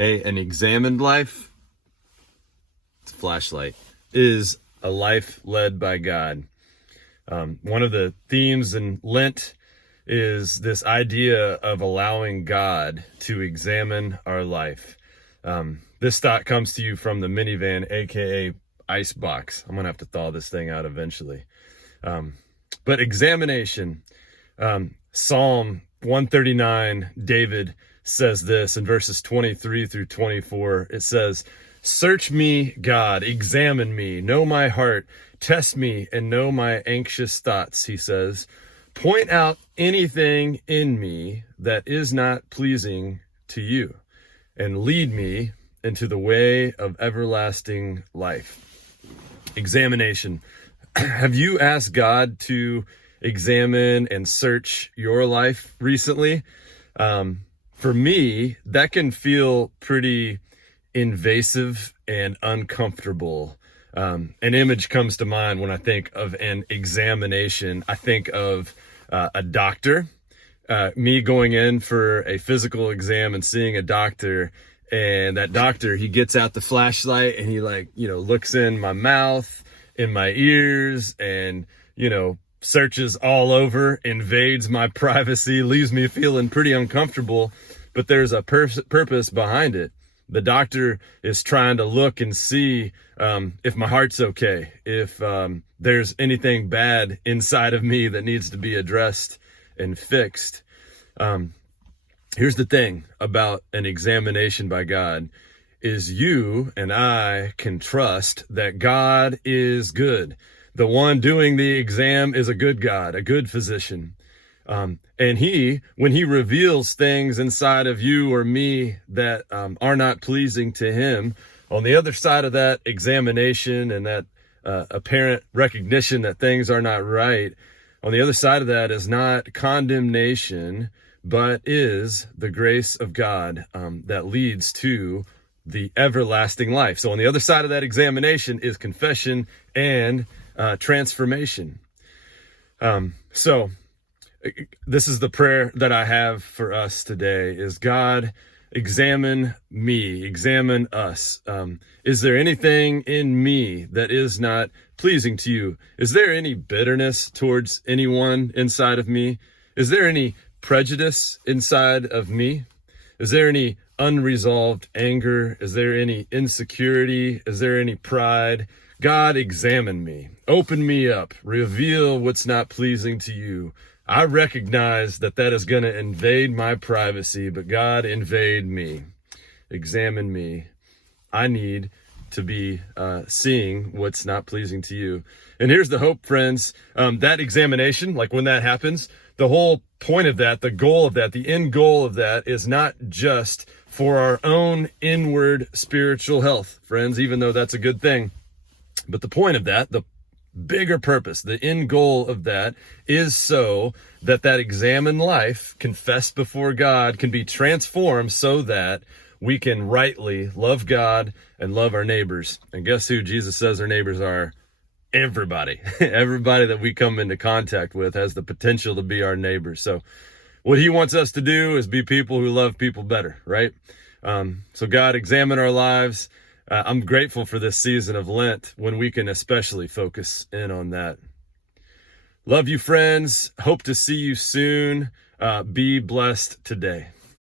Hey, an examined life, it's a flashlight, is a life led by God. One of the themes in Lent is this idea of allowing God to examine our life. This thought comes to you from the minivan, aka Icebox. I'm gonna have to thaw this thing out eventually. But examination, Psalm 139, David says this in verses 23 through 24. It says, "Search me, God, examine me, know my heart, test me and know my anxious thoughts," he says. "Point out anything in me that is not pleasing to you, and lead me into the way of everlasting life." Examination. Have you asked God to examine and search your life recently? For me, that can feel pretty invasive and uncomfortable. An image comes to mind when I think of an examination. I think of a doctor, me going in for a physical exam and seeing a doctor, and that doctor, he gets out the flashlight and he looks in my mouth, in my ears, and, searches all over, invades my privacy, leaves me feeling pretty uncomfortable, but there's a purpose behind it. The doctor is trying to look and see if my heart's okay, if there's anything bad inside of me that needs to be addressed and fixed. Here's the thing about an examination by God is you and I can trust that God is good. The one doing the exam is a good God, a good physician. And when he reveals things inside of you or me that are not pleasing to him, on the other side of that examination and that apparent recognition that things are not right, on the other side of that is not condemnation, but is the grace of God that leads to the everlasting life. So on the other side of that examination is confession and transformation. So this is the prayer that I have for us today is, God, examine me, examine us. Is there anything in me that is not pleasing to you? Is there any bitterness towards anyone inside of me? Is there any prejudice inside of me? Is there any unresolved anger? Is there any insecurity? Is there any pride? God, examine me, open me up, reveal what's not pleasing to you. I recognize that is going to invade my privacy, but God, invade me, examine me. I need to be seeing what's not pleasing to you. And here's the hope, friends. That examination, like when that happens, the whole point of that, the goal of that, the end goal of that is not just for our own inward spiritual health, friends, even though that's a good thing. But the point of that, the bigger purpose, the end goal of that is so that examined life confessed before God can be transformed so that we can rightly love God and love our neighbors. And guess who Jesus says our neighbors are? Everybody. Everybody that we come into contact with has the potential to be our neighbors. So what he wants us to do is be people who love people better, right? So God, examine our lives. I'm grateful for this season of Lent when we can especially focus in on that. Love you, friends. Hope to see you soon. Be blessed today.